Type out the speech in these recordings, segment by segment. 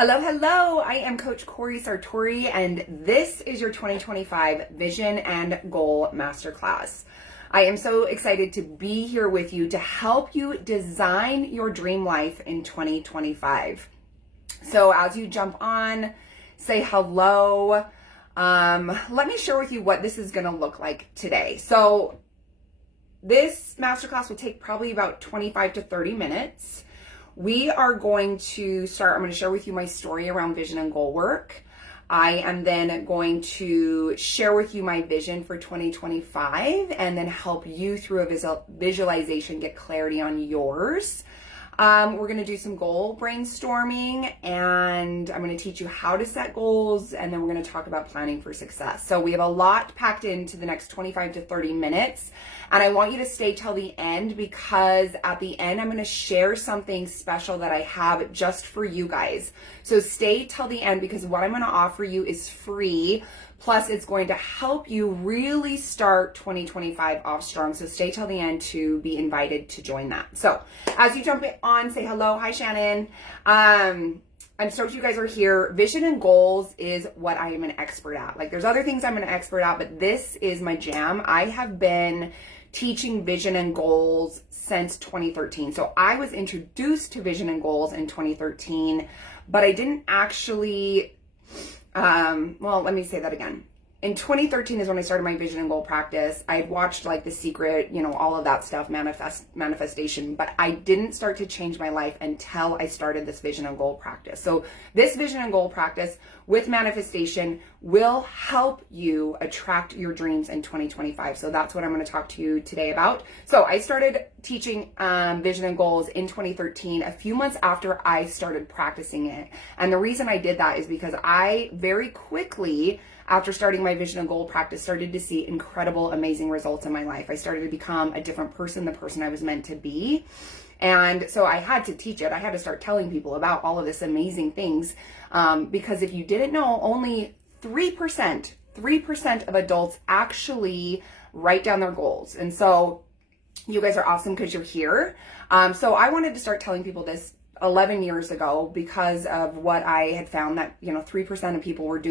Hello, hello. I am Coach Corey Sartori, and this is your 2025 Vision and Goal Masterclass. I am so excited to be here with you to help you design your dream life in 2025. So as you jump on, say hello. Let me share with you what this is going to look like today. So this masterclass will take probably about 25 to 30 minutes. We are going to start, I'm going to share with you my story around vision and goal work. I am then going to share with you my vision for 2025 and then help you through a visualization get clarity on yours. We're going to do some goal brainstorming, and I'm going to teach you how to set goals, and then we're going to talk about planning for success. So we have a lot packed into the next 25 to 30 minutes, and I want you to stay till the end because at the end I'm going to share something special that I have just for you guys. So stay till the end because what I'm going to offer you is free. Plus, it's going to help you really start 2025 off strong. So stay till the end to be invited to join that. So as you jump on, say hello. Hi, Shannon. I'm stoked you guys are here. Vision and goals is what I am an expert at. Like there's other things I'm an expert at, but this is my jam. I have been teaching vision and goals since 2013. So I was introduced to vision and goals in 2013, but I didn't actually well, let me say that again. In 2013 is when I started my vision and goal practice. I had watched like The Secret, all of that stuff, manifestation, but I didn't start to change my life until I started this vision and goal practice. So this vision and goal practice with manifestation will help you attract your dreams in 2025. So that's what I'm going to talk to you today about. So I started teaching vision and goals in 2013, a few months after I started practicing it. And the reason I did that is because I very quickly, after starting my vision and goal practice, started to see incredible, amazing results in my life. I started to become a different person, the person I was meant to be. And so I had to teach it. I had to start telling people about all of this amazing things. Because if you didn't know, only 3% of adults actually write down their goals. And so you guys are awesome because you're here. So I wanted to start telling people this 11 years ago because of what I had found that, 3% of people were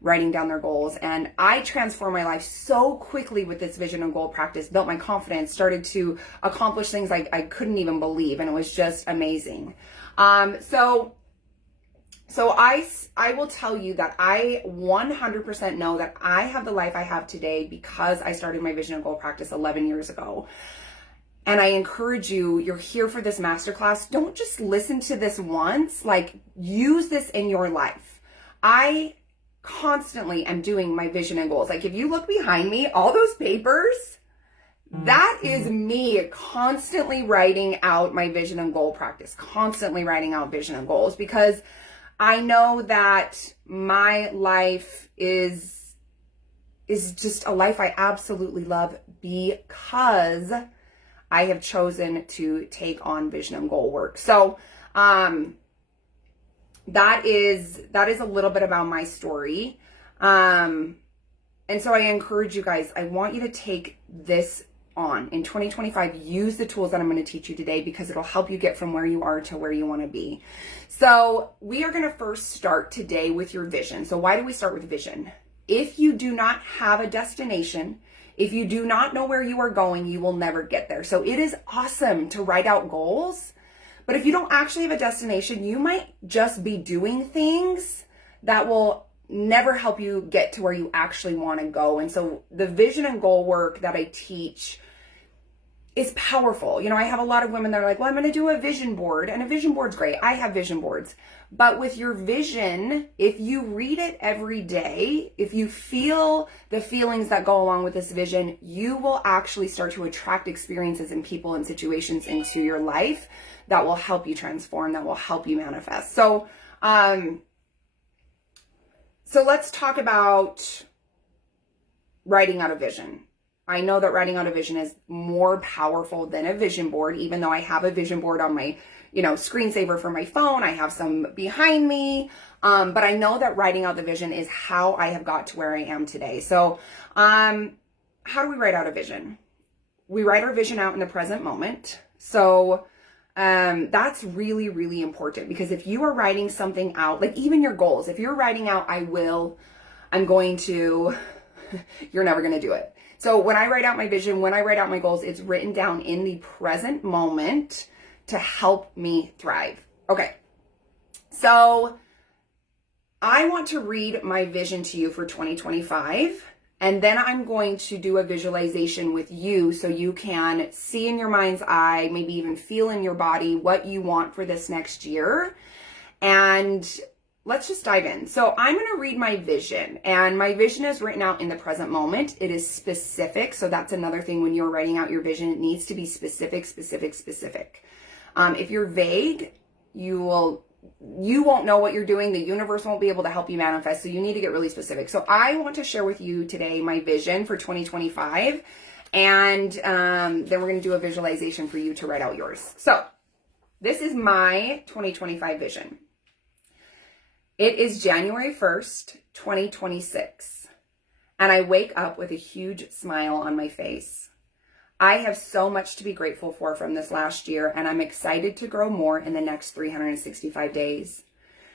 writing down their goals. And I transformed my life so quickly with this vision and goal practice, built my confidence, started to accomplish things I couldn't even believe. And it was just amazing. So I will tell you that I 100% know that I have the life I have today because I started my vision and goal practice 11 years ago. And I encourage you, you're here for this masterclass. Don't just listen to this once, use this in your life. I constantly am doing my vision and goals. Like if you look behind me, all those papers, that is me constantly writing out my vision and goal practice, constantly writing out vision and goals because I know that my life is just a life I absolutely love because I have chosen to take on vision and goal work. So, that is a little bit about my story. And so I encourage you guys, I want you to take this on. In 2025, use the tools that I'm going to teach you today because it'll help you get from where you are to where you want to be. So we are going to first start today with your vision. So why do we start with vision? If you do not have a destination, if you do not know where you are going, you will never get there. So it is awesome to write out goals. But if you don't actually have a destination, you might just be doing things that will never help you get to where you actually want to go. And so the vision and goal work that I teach is powerful. I have a lot of women that are like, well, I'm going to do a vision board, and a vision board's great. I have vision boards. But with your vision, if you read it every day, if you feel the feelings that go along with this vision, you will actually start to attract experiences and people and situations into your life that will help you transform, that will help you manifest. So let's talk about writing out a vision. I know that writing out a vision is more powerful than a vision board, even though I have a vision board on my, screensaver for my phone. I have some behind me. But I know that writing out the vision is how I have got to where I am today. So, how do we write out a vision? We write our vision out in the present moment. So, That's really, really important, because if you are writing something out, like even your goals, if you're writing out, I will, I'm going to, you're never going to do it. So when I write out my vision, when I write out my goals, it's written down in the present moment to help me thrive. Okay. So I want to read my vision to you for 2025. And then I'm going to do a visualization with you so you can see in your mind's eye, maybe even feel in your body what you want for this next year. And let's just dive in. So I'm going to read my vision, and my vision is written out in the present moment. It is specific. So that's another thing when you're writing out your vision, it needs to be specific, specific, specific. If you're vague, you won't know what you're doing. The universe won't be able to help you manifest. So you need to get really specific. So I want to share with you today my vision for 2025. And then we're going to do a visualization for you to write out yours. So this is my 2025 vision. It is January 1st, 2026. And I wake up with a huge smile on my face. I have so much to be grateful for from this last year, and I'm excited to grow more in the next 365 days.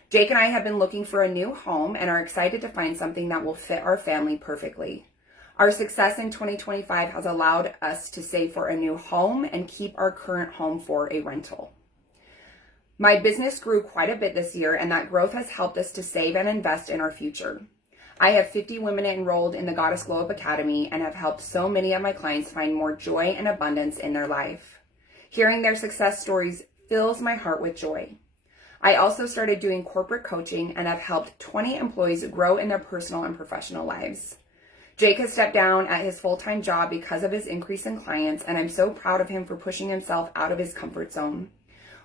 Jake and I have been looking for a new home and are excited to find something that will fit our family perfectly. Our success in 2025 has allowed us to save for a new home and keep our current home for a rental. My business grew quite a bit this year, and that growth has helped us to save and invest in our future. I have 50 women enrolled in the Goddess Glow Up Academy and have helped so many of my clients find more joy and abundance in their life. Hearing their success stories fills my heart with joy. I also started doing corporate coaching and have helped 20 employees grow in their personal and professional lives. Jake has stepped down at his full-time job because of his increase in clients, and I'm so proud of him for pushing himself out of his comfort zone.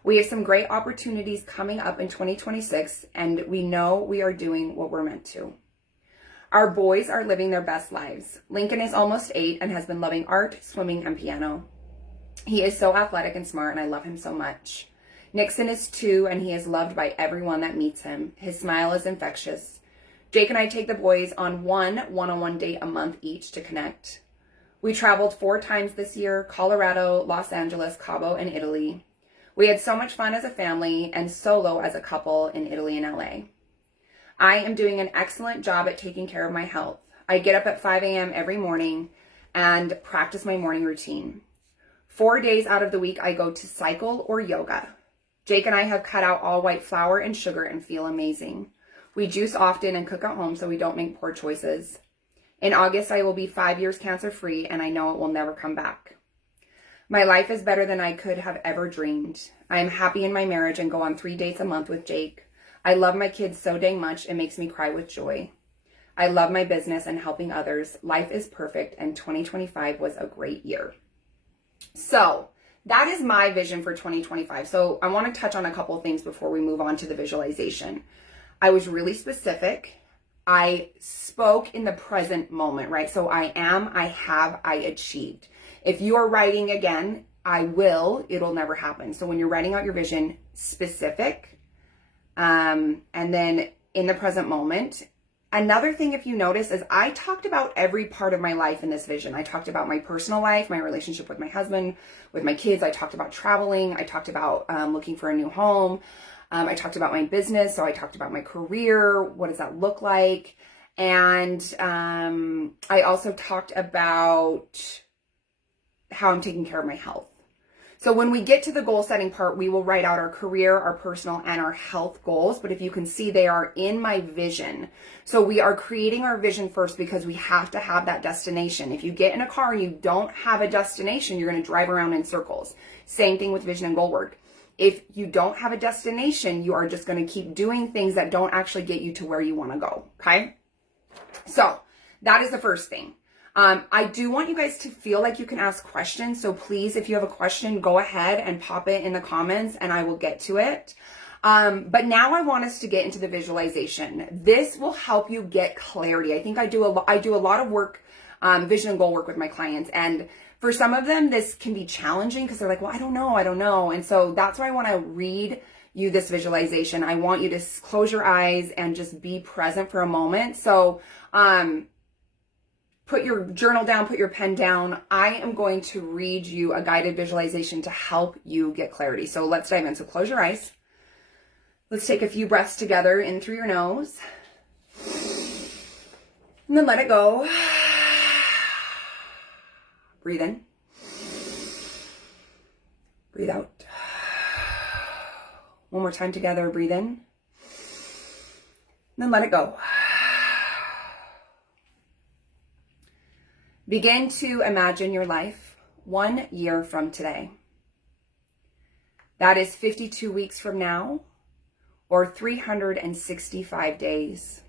We have some great opportunities coming up in 2026, and we know we are doing what we're meant to. Our boys are living their best lives. Lincoln is almost 8 and has been loving art, swimming, and piano. He is so athletic and smart, and I love him so much. Nixon is 2, and he is loved by everyone that meets him. His smile is infectious. Jake and I take the boys on one-on-one date a month each to connect. We traveled 4 times this year: Colorado, Los Angeles, Cabo, and Italy. We had so much fun as a family and solo as a couple in Italy and LA. I am doing an excellent job at taking care of my health. I get up at 5 a.m. every morning and practice my morning routine. 4 days out of the week, I go to cycle or yoga. Jake and I have cut out all white flour and sugar and feel amazing. We juice often and cook at home so we don't make poor choices. In August, I will be 5 years cancer-free, and I know it will never come back. My life is better than I could have ever dreamed. I am happy in my marriage and go on 3 dates a month with Jake. I love my kids so dang much, it makes me cry with joy. I love my business and helping others. Life is perfect, and 2025 was a great year. So that is my vision for 2025. So I want to touch on a couple of things before we move on to the visualization. I was really specific. I spoke in the present moment, right? So I am, I have, I achieved. If you are writing again, I will, it'll never happen. So when you're writing out your vision, specific, and then in the present moment. Another thing, if you notice, is I talked about every part of my life in this vision. I talked about my personal life, my relationship with my husband, with my kids. I talked about traveling. I talked about looking for a new home. I talked about my business. So I talked about my career. What does that look like? And I also talked about how I'm taking care of my health. So when we get to the goal setting part, we will write out our career, our personal, and our health goals. But if you can see, they are in my vision. So we are creating our vision first because we have to have that destination. If you get in a car and you don't have a destination, you're going to drive around in circles. Same thing with vision and goal work. If you don't have a destination, you are just going to keep doing things that don't actually get you to where you want to go. Okay? So that is the first thing. I do want you guys to feel like you can ask questions. So please, if you have a question, go ahead and pop it in the comments and I will get to it. But now I want us to get into the visualization. This will help you get clarity. I think I do a lot of work, vision and goal work with my clients. And for some of them, this can be challenging because they're like, well, I don't know. And so that's why I want to read you this visualization. I want you to close your eyes and just be present for a moment. So, put your journal down, put your pen down. I am going to read you a guided visualization to help you get clarity. So let's dive in. So close your eyes. Let's take a few breaths together in through your nose. And then let it go. Breathe in. Breathe out. One more time together. Breathe in. And then let it go. Begin to imagine your life 1 year from today. That is 52 weeks from now, or 365 days.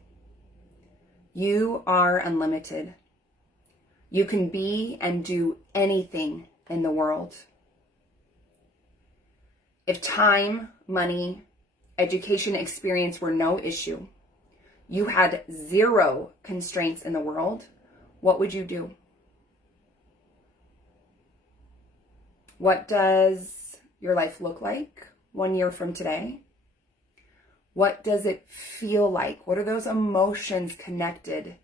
You are unlimited. You can be and do anything in the world. If time, money, education, experience were no issue, you had zero constraints in the world, what would you do? What does your life look like 1 year from today? What does it feel like? What are those emotions connected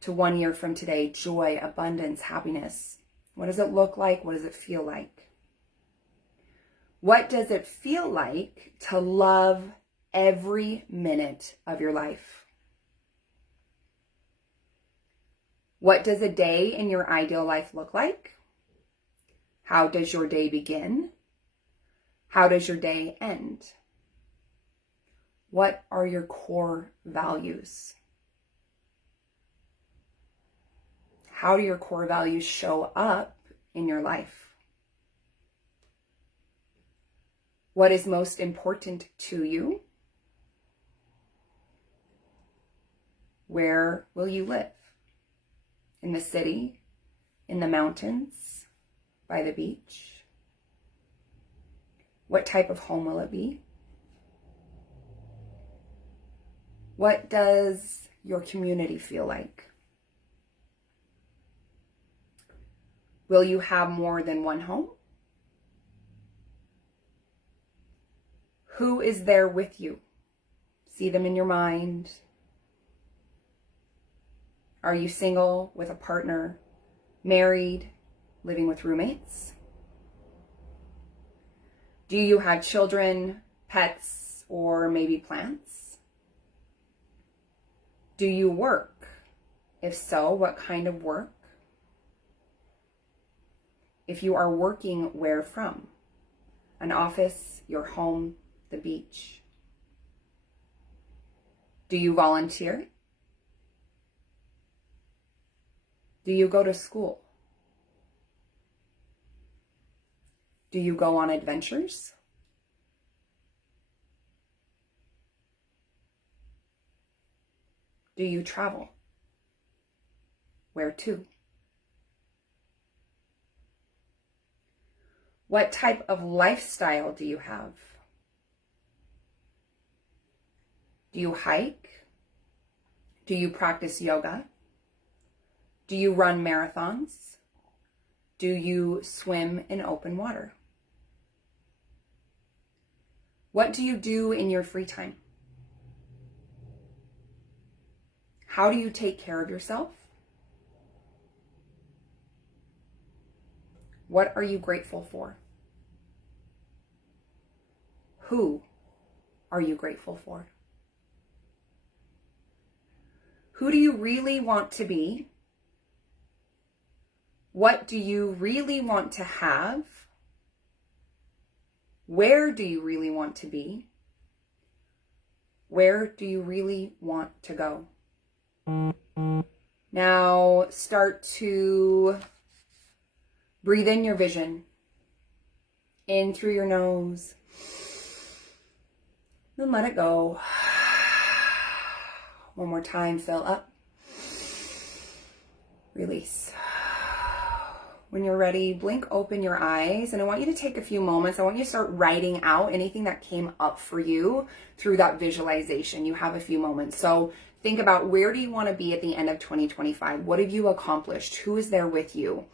to 1 year from today? Joy, abundance, happiness. What does it look like? What does it feel like? What does it feel like to love every minute of your life? What does a day in your ideal life look like? How does your day begin? How does your day end? What are your core values? How do your core values show up in your life? What is most important to you? Where will you live? In the city? In the mountains? By the beach? What type of home will it be? What does your community feel like? Will you have more than one home? Who is there with you? See them in your mind. Are you single, with a partner, married, living with roommates? Do you have children, pets, or maybe plants? Do you work? If so, what kind of work? If you are working, where from? An office, your home, the beach? Do you volunteer? Do you go to school? Do you go on adventures? Do you travel? Where to? What type of lifestyle do you have? Do you hike? Do you practice yoga? Do you run marathons? Do you swim in open water? What do you do in your free time? How do you take care of yourself? What are you grateful for? Who are you grateful for? Who do you really want to be? What do you really want to have? Where do you really want to be? Where do you really want to go? Now start to breathe in your vision. In through your nose. Then let it go. One more time, fill up. Release. When you're ready, blink open your eyes, and I want you to take a few moments. I want you to start writing out anything that came up for you through that visualization. You have a few moments. So think about, where do you want to be at the end of 2025? What have you accomplished? Who is there with you?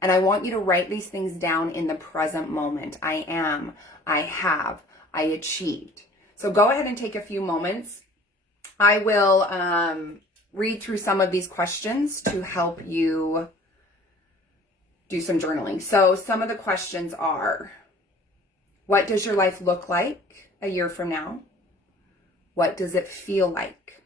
And I want you to write these things down in the present moment. I am, I have, I achieved. So go ahead and take a few moments. I will read through some of these questions to help you do some journaling. So some of the questions are, what does your life look like a year from now? What does it feel like?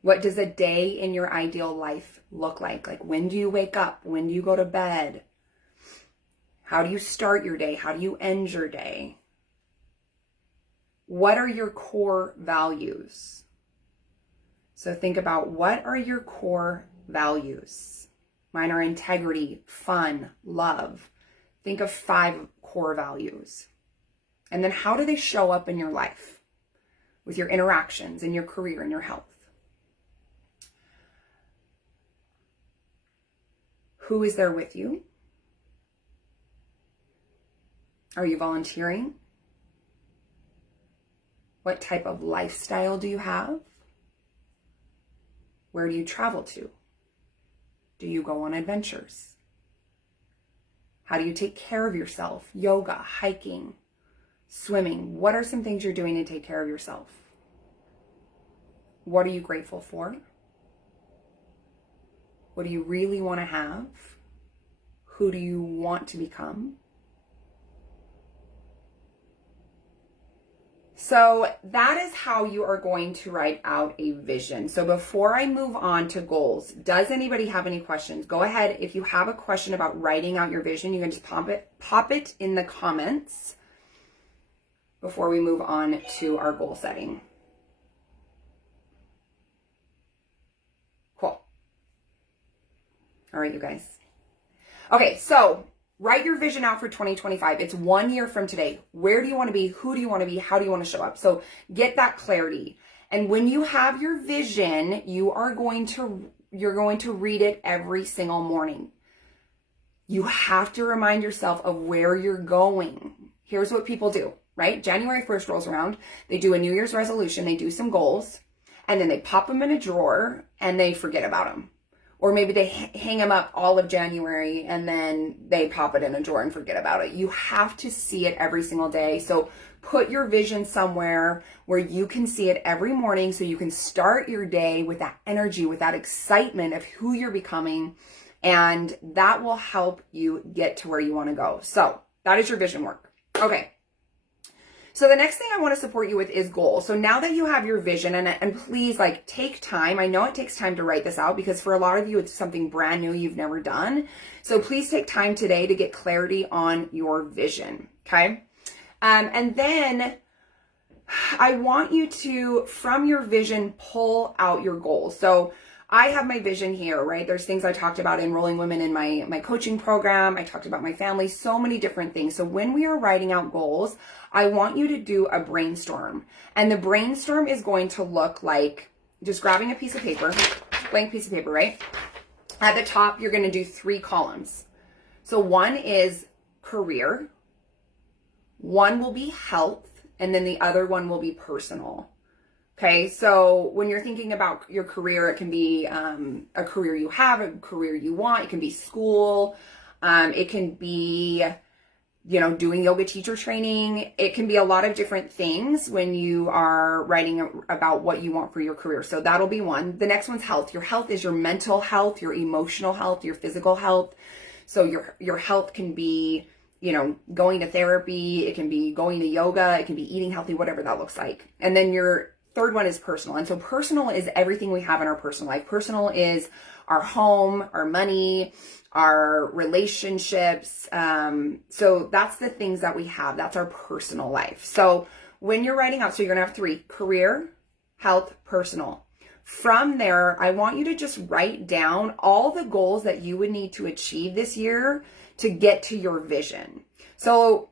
What does a day in your ideal life look like? Like, when do you wake up? When do you go to bed? How do you start your day? How do you end your day? What are your core values? So think about, what are your core values? Mine are integrity, fun, love. Think of 5 core values. And then how do they show up in your life with your interactions, in your career, in your health? Who is there with you? Are you volunteering? What type of lifestyle do you have? Where do you travel to? Do you go on adventures? How do you take care of yourself? Yoga, hiking, swimming. What are some things you're doing to take care of yourself? What are you grateful for? What do you really want to have? Who do you want to become? So that is how you are going to write out a vision. So before I move on to goals, does anybody have any questions? Go ahead. If you have a question about writing out your vision, you can just pop it in the comments before we move on to our goal setting. Cool. All right, you guys. Okay, so write your vision out for 2025. It's 1 year from today. Where do you want to be? Who do you want to be? How do you want to show up? So get that clarity. And when you have your vision, you're going to read it every single morning. You have to remind yourself of where you're going. Here's what people do, right? January 1st rolls around. They do a New Year's resolution. They do some goals, and then they pop them in a drawer and they forget about them. Or maybe they hang them up all of January and then they pop it in a drawer and forget about it. You have to see it every single day. So put your vision somewhere where you can see it every morning, so you can start your day with that energy, with that excitement of who you're becoming. And that will help you get to where you want to go. So that is your vision work. Okay. So the next thing I want to support you with is goals. So now that you have your vision, and please, like, take time. I know it takes time to write this out because for a lot of you, it's something brand new you've never done. So please take time today to get clarity on your vision. Okay. And then I want you to, from your vision, pull out your goals. So I have my vision here, right? There's things I talked about enrolling women in my coaching program. I talked about my family, so many different things. So when we are writing out goals, I want you to do a brainstorm. And the brainstorm is going to look like just grabbing a piece of paper, blank piece of paper, right? At the top, you're going to do 3 columns. So one is career, one will be health, and then the other one will be personal. Okay, so when you're thinking about your career, it can be a career you have, a career you want. It can be school. It can be, doing yoga teacher training. It can be a lot of different things when you are writing about what you want for your career. So that'll be one. The next one's health. Your health is your mental health, your emotional health, your physical health. So your health can be, going to therapy. It can be going to yoga. It can be eating healthy, whatever that looks like. And then your third one is personal. And so personal is everything we have in our personal life. Personal is our home, our money, our relationships. So that's the things that we have. That's our personal life. So when you're writing out, so you're going to have 3: career, health, personal. From there, I want you to just write down all the goals that you would need to achieve this year to get to your vision. So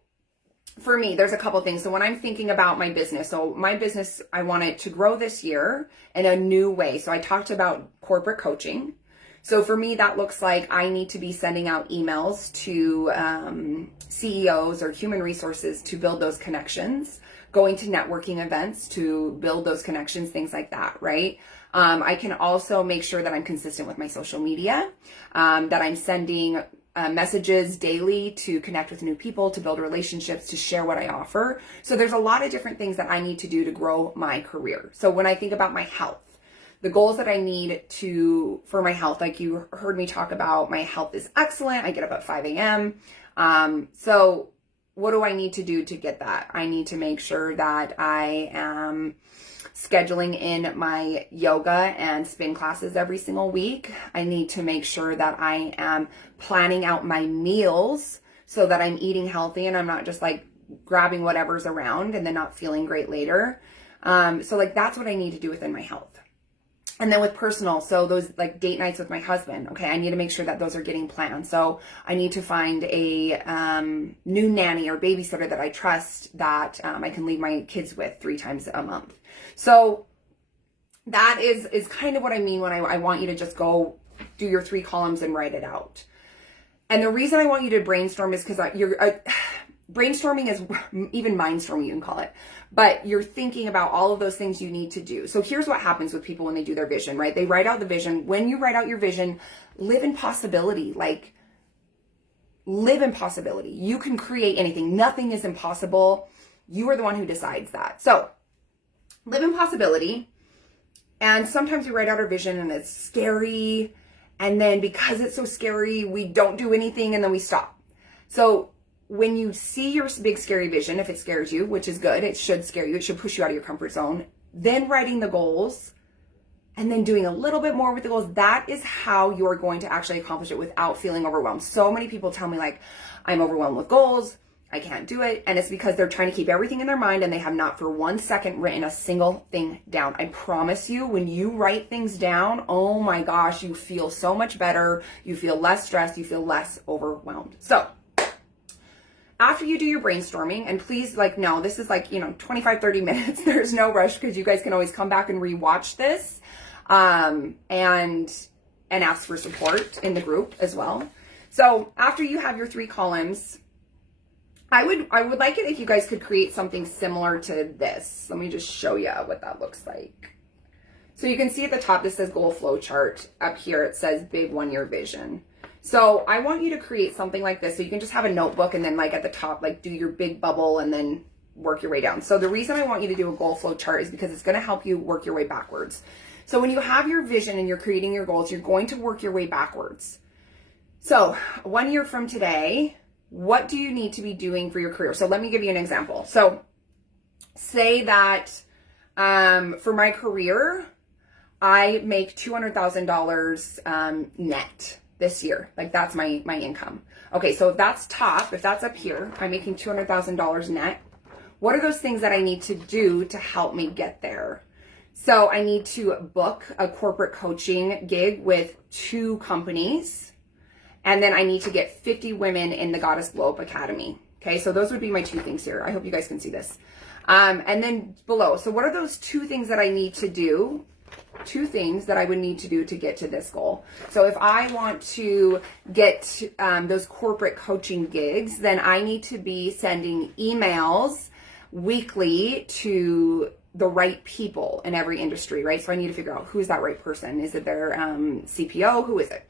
for me, there's a couple things. So when I'm thinking about my business, I want it to grow this year in a new way. So I talked about corporate coaching. So for me, that looks like I need to be sending out emails to CEOs or human resources to build those connections, going to networking events to build those connections, things like that, right? I can also make sure that I'm consistent with my social media, that I'm sending messages daily to connect with new people, to build relationships, to share what I offer. So there's a lot of different things that I need to do to grow my career. So when I think about my health, the goals that I need for my health. Like you heard me talk about, my health is excellent. I get up at 5 a.m. So what do I need to do to get that? I need to make sure that I am scheduling in my yoga and spin classes every single week. I need to make sure that I am planning out my meals so that I'm eating healthy and I'm not just like grabbing whatever's around and then not feeling great later. So like that's what I need to do within my health. And then with personal, so those like date nights with my husband, okay, I need to make sure that those are getting planned. So I need to find a new nanny or babysitter that I trust that I can leave my kids with 3 times a month. So that is kind of what I mean when I want you to just go do your 3 columns and write it out. And the reason I want you to brainstorm is because brainstorming is even mindstorming, you can call it, but you're thinking about all of those things you need to do. So here's what happens with people when they do their vision, right? They write out the vision. When you write out your vision, live in possibility, like live in possibility. You can create anything. Nothing is impossible. You are the one who decides that. So live in possibility. And sometimes we write out our vision and it's scary. And then because it's so scary, we don't do anything and then we stop. So when you see your big scary vision, if it scares you, which is good, it should scare you, it should push you out of your comfort zone, then writing the goals and then doing a little bit more with the goals, that is how you're going to actually accomplish it without feeling overwhelmed. So many people tell me like, I'm overwhelmed with goals, I can't do it. And it's because they're trying to keep everything in their mind and they have not for 1 second written a single thing down. I promise you, when you write things down, oh my gosh, you feel so much better. You feel less stressed, you feel less overwhelmed. So after you do your brainstorming, and please no, this is 25, 30 minutes. There's no rush because you guys can always come back and rewatch this and ask for support in the group as well. So after you have your 3 columns, I would like it if you guys could create something similar to this. Let me just show you what that looks like. So you can see at the top, this says goal flow chart. Up here, it says big 1-year vision. So I want you to create something like this. So you can just have a notebook and then at the top, do your big bubble and then work your way down. So the reason I want you to do a goal flow chart is because it's going to help you work your way backwards. So when you have your vision and you're creating your goals, you're going to work your way backwards. So 1 year from today, what do you need to be doing for your career? So let me give you an example. So say that for my career, I make $200,000 net this year. That's my income. Okay, so if that's up here, I'm making $200,000 net. What are those things that I need to do to help me get there? So I need to book a corporate coaching gig with 2 companies. And then I need to get 50 women in the Goddess Glow Up Academy. Okay, so those would be my 2 things here. I hope you guys can see this. And then below, so what are those 2 things that I need to do? 2 things that I would need to do to get to this goal. So if I want to get those corporate coaching gigs, then I need to be sending emails weekly to the right people in every industry, right? So I need to figure out who's that right person. Is it their CPO? Who is it?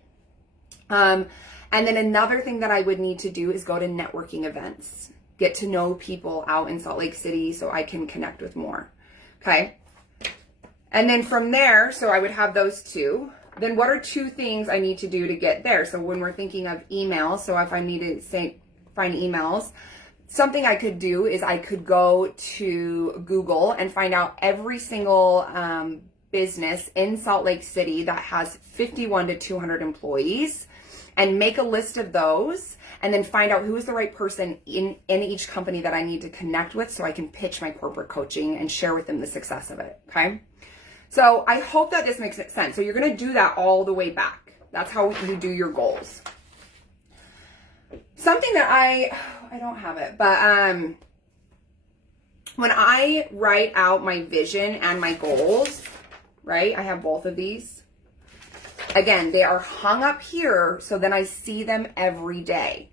And then another thing that I would need to do is go to networking events, get to know people out in Salt Lake City so I can connect with more. Okay. And then from there, so I would have those 2. Then what are 2 things I need to do to get there? So when we're thinking of emails, so if I need to find emails, something I could do is I could go to Google and find out every single business in Salt Lake City that has 51 to 200 employees and make a list of those and then find out who is the right person in each company that I need to connect with so I can pitch my corporate coaching and share with them the success of it, okay? So I hope that this makes sense. So you're going to do that all the way back. That's how you do your goals. Something that I don't have it, but when I write out my vision and my goals, right? I have both of these. Again, they are hung up here so then I see them every day.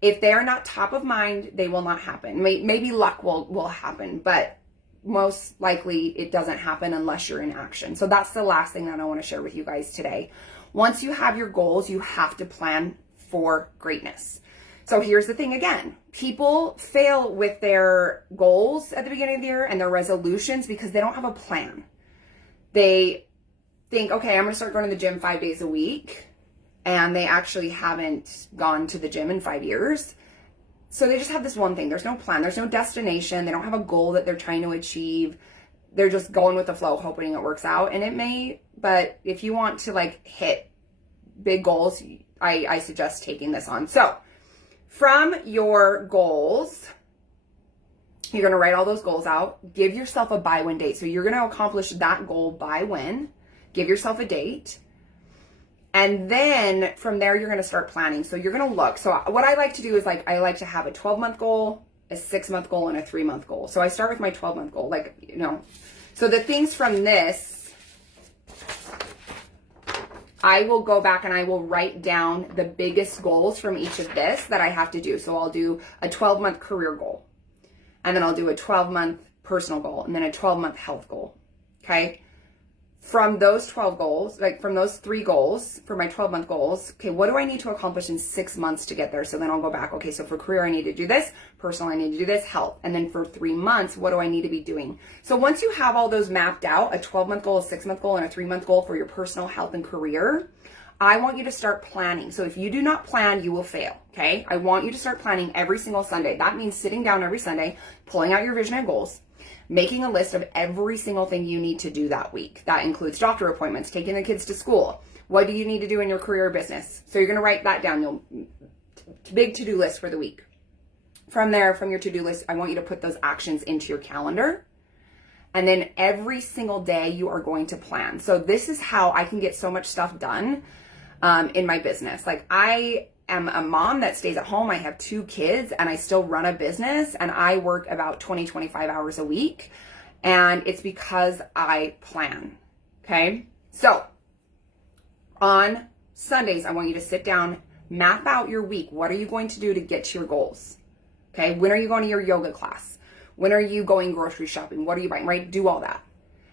If they are not top of mind, they will not happen. Maybe luck will happen, but most likely it doesn't happen unless you're in action. So that's the last thing that I want to share with you guys today. Once you have your goals, you have to plan for greatness. So here's the thing again, people fail with their goals at the beginning of the year and their resolutions because they don't have a plan. They think, okay, I'm going to start going to the gym 5 days a week, and they actually haven't gone to the gym in 5 years. So they just have this one thing. There's no plan. There's no destination. They don't have a goal that they're trying to achieve. They're just going with the flow, hoping it works out. And it may, but if you want to like hit big goals, I suggest taking this on. So from your goals, you're going to write all those goals out. Give yourself a by when date. So you're going to accomplish that goal by when. Give yourself a date. And then from there, you're going to start planning. So you're going to look. So what I like to do is like, I like to have a 12-month goal, a 6-month goal, and a 3-month goal. So I start with my 12-month goal, like, you know, so the things from this, I will go back and I will write down the biggest goals from each of this that I have to do. So I'll do a 12-month career goal, and then I'll do a 12-month personal goal, and then a 12-month health goal. Okay. From those 12 goals, like from those 3 goals, for my 12-month goals, okay, what do I need to accomplish in 6 months to get there? So then I'll go back, okay, so for career, I need to do this, personal, I need to do this, health. And then for 3 months, what do I need to be doing? So once you have all those mapped out, a 12-month goal, a 6-month goal, and a 3-month goal for your personal health and career, I want you to start planning. So if you do not plan, you will fail, okay? I want you to start planning every single Sunday. That means sitting down every Sunday, pulling out your vision and goals, making a list of every single thing you need to do that week. That includes doctor appointments, taking the kids to school. What do you need to do in your career or business? So you're going to write that down. Big to-do list for the week. From there, from your to-do list, I want you to put those actions into your calendar. And then every single day you are going to plan. So this is how I can get so much stuff done in my business. Like I am a mom that stays at home. I have 2 kids and I still run a business, and I work about 20, 25 hours a week. And it's because I plan. Okay. So on Sundays, I want you to sit down, map out your week. What are you going to do to get to your goals? Okay. When are you going to your yoga class? When are you going grocery shopping? What are you buying, right? Do all that.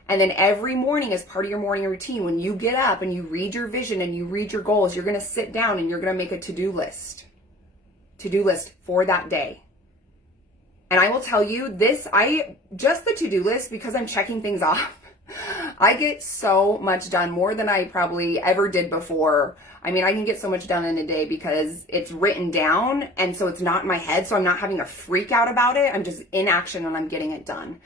And then every morning, as part of your morning routine, when you get up and you read your vision and you read your goals, you're going to sit down and you're going to make a to-do list for that day. And I will tell you this, just the to-do list, because I'm checking things off, I get so much done, more than I probably ever did before. I mean, I can get so much done in a day because it's written down, and so it's not in my head, so I'm not having a freak out about it. I'm just in action and I'm getting it done.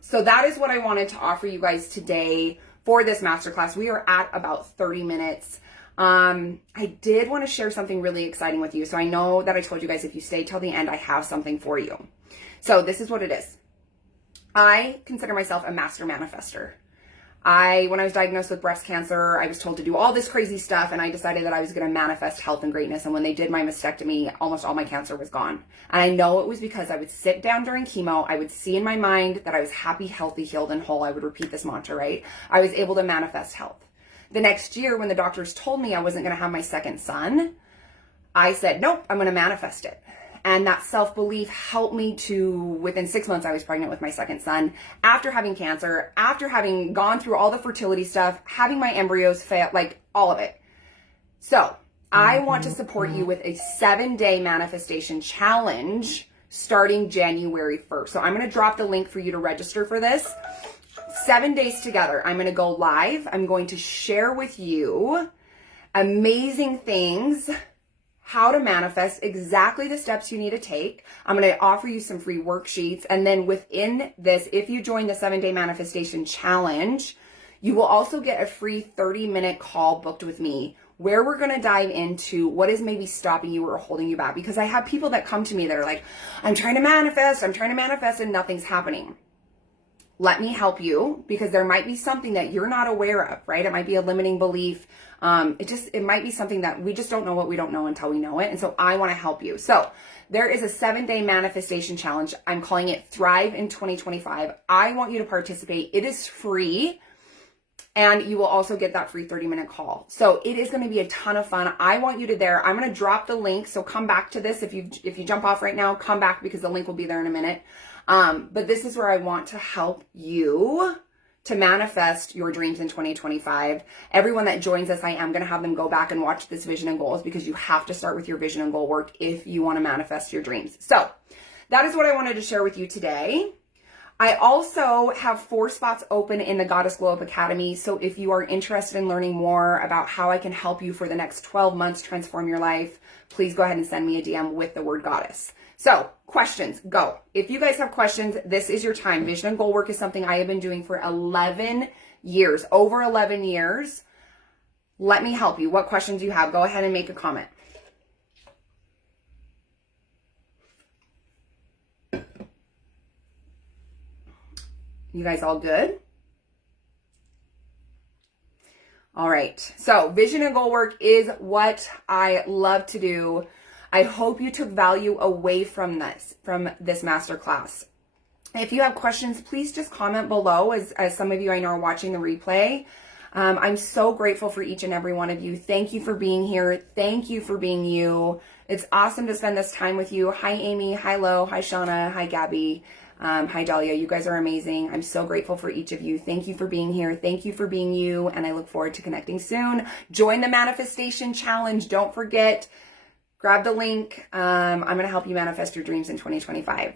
So that is what I wanted to offer you guys today for this masterclass. We are at about 30 minutes. I did want to share something really exciting with you. So I know that I told you guys, if you stay till the end, I have something for you. So this is what it is. I consider myself a master manifester. When I was diagnosed with breast cancer, I was told to do all this crazy stuff, and I decided that I was going to manifest health and greatness. And when they did my mastectomy, almost all my cancer was gone. And I know it was because I would sit down during chemo. I would see in my mind that I was happy, healthy, healed, and whole. I would repeat this mantra, right? I was able to manifest health. The next year, when the doctors told me I wasn't going to have my second son, I said, nope, I'm going to manifest it. And that self-belief helped me to, within 6 months, I was pregnant with my second son. After having cancer, after having gone through all the fertility stuff, having my embryos fail, like all of it. So I want to support you with a 7-day manifestation challenge starting January 1st. So I'm going to drop the link for you to register for this. 7 days together. I'm going to go live. I'm going to share with you amazing things, how to manifest, exactly the steps you need to take. I'm going to offer you some free worksheets. And then within this, if you join the 7-day manifestation challenge, you will also get a free 30-minute call booked with me, where we're going to dive into what is maybe stopping you or holding you back. Because I have people that come to me that are like, I'm trying to manifest, and nothing's happening. Let me help you, because there might be something that you're not aware of, right? It might be a limiting belief. It might be something that we just don't know what we don't know until we know it. And so I want to help you. So there is a 7-day manifestation challenge. I'm calling it Thrive in 2025. I want you to participate. It is free. And you will also get that free 30-minute call. So it is going to be a ton of fun. I want you to there. I'm going to drop the link. So come back to this. If you jump off right now, come back, because the link will be there in a minute. But this is where I want to help you to manifest your dreams in 2025. Everyone that joins us, I am going to have them go back and watch this vision and goals, because you have to start with your vision and goal work if you want to manifest your dreams. So that is what I wanted to share with you today. I also have 4 spots open in the Goddess Glow Up Academy. So if you are interested in learning more about how I can help you for the next 12 months transform your life, please go ahead and send me a DM with the word goddess. So questions, go. If you guys have questions, this is your time. Vision and goal work is something I have been doing for 11 years, over 11 years. Let me help you. What questions do you have? Go ahead and make a comment. You guys all good? All right. So vision and goal work is what I love to do. I hope you took value away from this masterclass. If you have questions, please just comment below. As some of you I know are watching the replay. I'm so grateful for each and every one of you. Thank you for being here. Thank you for being you. It's awesome to spend this time with you. Hi, Amy. Hi, Lo. Hi, Shauna. Hi, Gabby. Hi, Dahlia. You guys are amazing. I'm so grateful for each of you. Thank you for being here. Thank you for being you. And I look forward to connecting soon. Join the manifestation challenge. Don't forget, grab the link. I'm going to help you manifest your dreams in 2025.